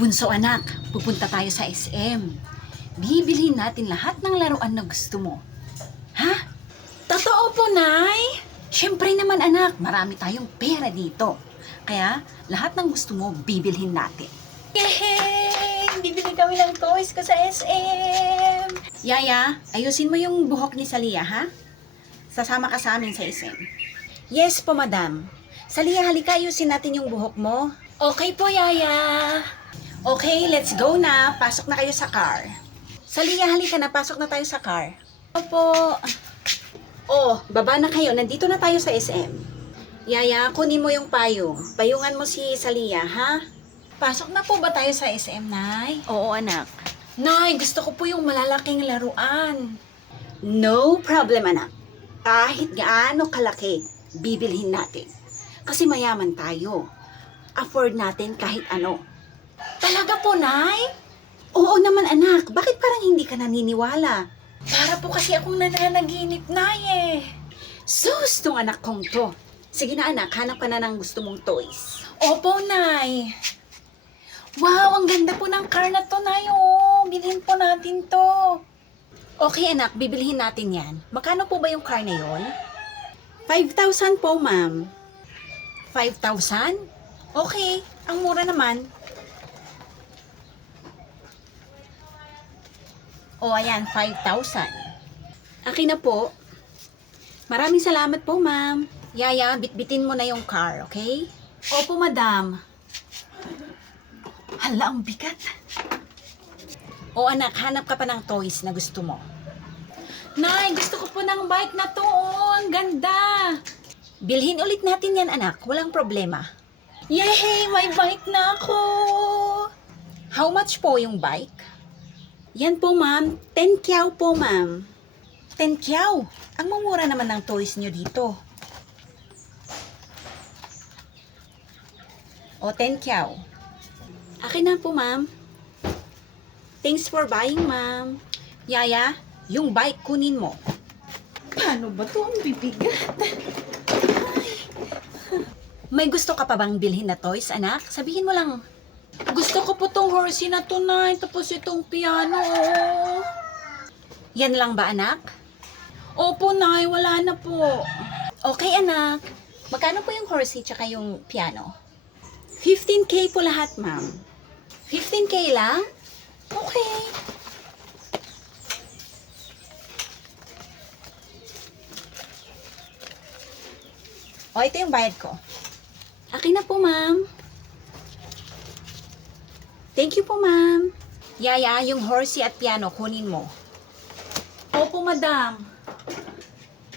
Bunso anak, pupunta tayo sa SM. Bibilhin natin lahat ng laruan na gusto mo. Ha? Totoo po, Nay? Siyempre naman anak, marami tayong pera dito. Kaya lahat ng gusto mo, bibilhin natin. Yay! Bibili kami ng toys ko sa SM! Yaya, ayusin mo yung buhok ni Salia, ha? Sasama ka sa amin sa SM. Yes po, Madam. Salia, halika, ayusin natin yung buhok mo. Okay po, Yaya. Okay, let's go na. Pasok na kayo sa car. Salia, halika na. Pasok na tayo sa car. Opo. Oh, baba na kayo. Nandito na tayo sa SM. Yaya, kunin mo yung payong. Payungan mo si Salia, ha? Pasok na po ba tayo sa SM, Nay? Oo, anak. Nay, gusto ko po yung malalaking laruan. No problem, anak. Kahit gaano kalaki, bibilhin natin. Kasi mayaman tayo. Afford natin kahit ano. Talaga po, Nay? Oo naman, anak. Bakit parang hindi ka naniniwala? Para po kasi akong nananaginip, Nay eh. Sus, tong anak kong to. Sige na, anak. Hanap ka na ng gusto mong toys. Opo, Nay. Wow, ang ganda po ng car na to, Nay. Oh, bilhin po natin to. Okay, anak. Bibilhin natin yan. Magkano po ba yung car na yon? 5,000 po, ma'am. 5,000? Okay. Ang mura naman. O, ayan, 5,000. Akin na po. Maraming salamat po, ma'am. Yaya, bitbitin mo na yung car, okay? Opo, Madam. Hala, ang bigat. O anak, hanap ka pa ng toys na gusto mo. Nay, gusto ko po ng bike na to. Oh, ang ganda. Bilhin ulit natin yan, anak. Walang problema. Yay, may bike na ako. How much po yung bike? Yan po, ma'am. 10 kyaw po, ma'am. 10 kyaw? Ang mamura naman ng toys nyo dito. O, 10 kyaw. Akin na po, ma'am. Thanks for buying, ma'am. Yaya, yung bike kunin mo. Paano ba to? Ang bibigat. May gusto ka pa bang bilhin na toys, anak? Sabihin mo lang. Gusto ko po tong horsey na to, Nay. Tapos itong piano. Yan lang ba, anak? Opo, Nay. Wala na po. Okay, anak. Magkano po yung horsey tsaka yung piano? 15K po lahat, ma'am. 15K lang? Okay. O, ito yung bayad ko. Akin na po, ma'am. Thank you po, ma'am. Yaya, yung horsey at piano, kunin mo. Opo, Madam.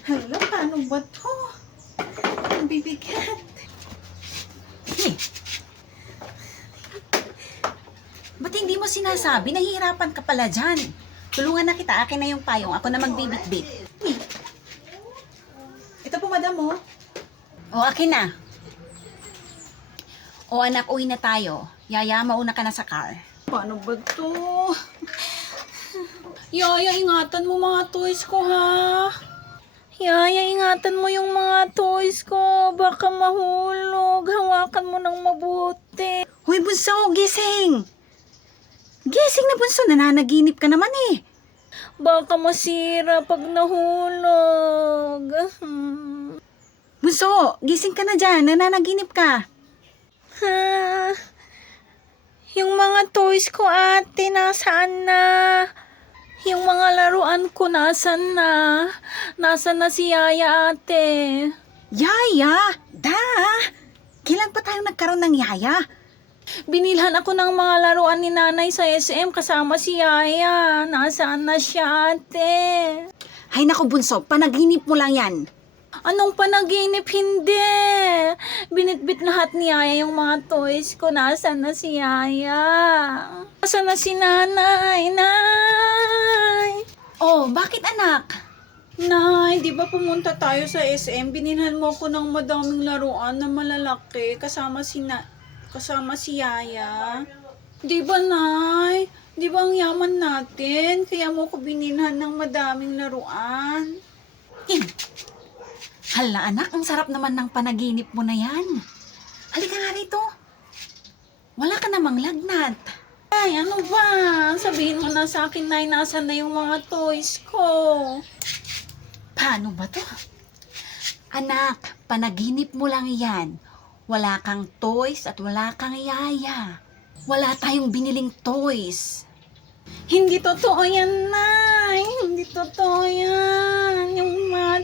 Hala, paano ba to? Ang bibigat. Ba't hindi mo sinasabi? Nahihirapan ka pala dyan. Tulungan na kita. Akin na yung payong. Ako na magbibit-bit. Ito po, Madam, oh. O, akin na. O, anak, uwi na tayo. Yaya, mauna ka na sa car. Paano ba to? Yaya, ingatan mo mga toys ko, ha? Yaya, ingatan mo yung mga toys ko. Baka mahulog. Hawakan mo ng mabuti. Hoy, bunso, gising! Gising na, bunso. Nananaginip ka naman eh. Baka masira pag nahulog. Bunso, gising ka na dyan. Nananaginip ka. Ha? Yung mga toys ko, ate, nasaan na? Yung mga laruan ko, nasan na? Nasaan na si Yaya, ate? Yaya! Da! Kailan pa tayo nagkaroon ng yaya? Binilhan ako ng mga laruan ni nanay sa SM kasama si Yaya. Nasaan na siya, ate? Hay naku, bunso. Panaginip mo lang yan. Anong panaginip? Hindi. Binitbit lahat ni Yaya yung mga toys ko. Nasaan na si Yaya? Nasaan na si nanay? Nay! Oh, bakit anak? Nay, di ba pumunta tayo sa SM? Binilhan mo ko ng madaming laruan na malalaki kasama si Yaya. Di ba, Nay? Di ba ang yaman natin? Kaya mo ko binilhan ng madaming laruan. Hala anak, ang sarap naman ng panaginip mo na yan. Halika nga rito. Wala ka namang lagnat. Ay, ano ba? Sabihin mo na sa akin, Nay, nasan na yung mga toys ko? Paano ba to? Anak, panaginip mo lang yan. Wala kang toys at wala kang yaya. Wala tayong biniling toys. Hindi totoo yan, Nay. Hindi totoo yan. Yung mga